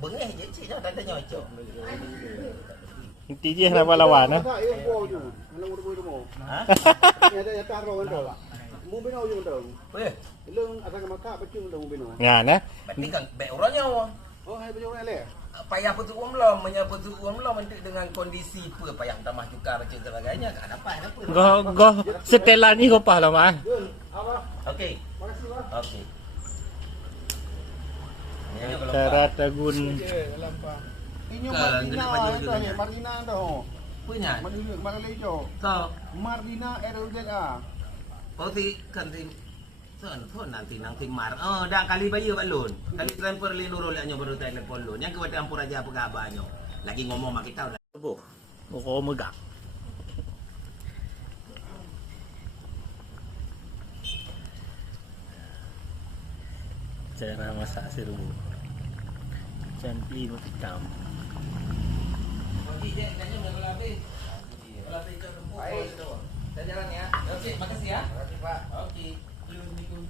bengeh je cik dah tak tanya cok. Inti je nak lawan nah. Tak yang buat je. Kalau mau tu mau. Ha? Ya ada jatah roh kan dah. Mu bina je dah. Weh, Lu asal makak pecung dah mu bina. Ngan nah. berarti kan baik orangnya wah. Oh hai pecung orang leh. Payah petu umlah, menyapa petu umlah dengan kondisi apa payah tambah tukar macam sebagainya kan apa apa. Go setelan ni kau lah mah. Jul, apa? Okey. Makasih bang. Okey. Ini kalau Cara tagun Dalam pa. Inyo Kena Marina baju itu juga. ni, Marina tu. punya. Marina, Marina So, Marina RUZA. pasti kan tim thon nanti mar. Oh, dah kali bayi balon. Kali transfer le nurul nyo baru telepon lo. Yang kepada ampur aja apa kabarnya. Lagi ngomong mak kita udah. Bu. kau megak. Cara masak serbu. Campli hitam. Okey, Jack, tanya berapa habis? Kalau habis ke tempat. Saya jalan ya. Okey, makasih ya. Terima kasih, Pak. Okey. Assalamualaikum.